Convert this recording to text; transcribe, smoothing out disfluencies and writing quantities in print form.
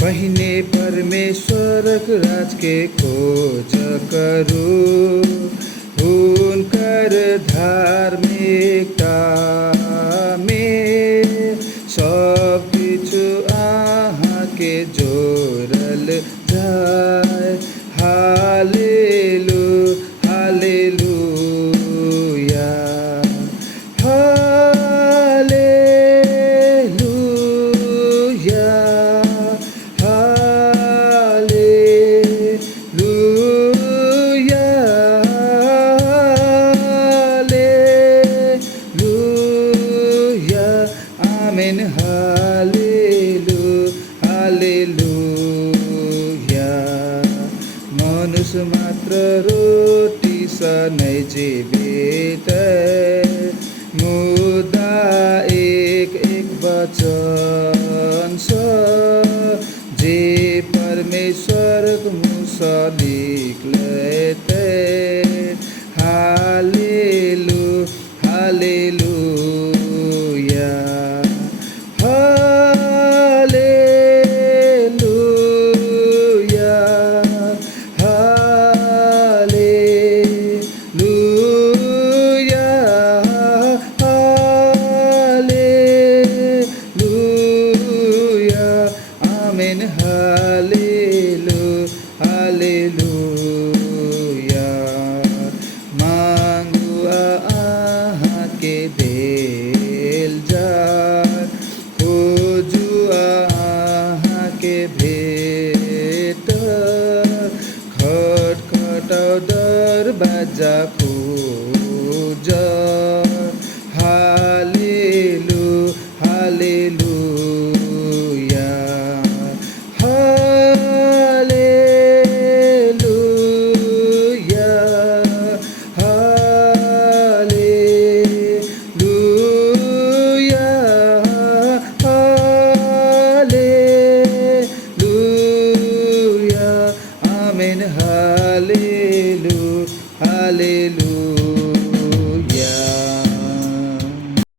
पहिने परमेश्वरक राज के खोज करू, हुनकर धार्मिकता में सब किछु अहाँ के जोड़ल जाय। हालेलू हालेलूया हालेलूया हालेलूया हालेलूया आमेन। हालेलूया मनुष्य मात्र रोटी सँ नै जीवित, मुदा एक एक वचन सँ जे परमेश्वरक मुँह सँ निकलतै। हालेलू हालेलूया हालेलूया हालेलूया हालेलूया आमेन। हालेलूया मांगू अहाँ के देल जाय, खोजू अहाँ के भेटत, खटखटाउ दरबजा पूजत। हालेलू हालेलूया हालेलूया हालेलूया हालेलूया आमेन। हालेलू हालेलू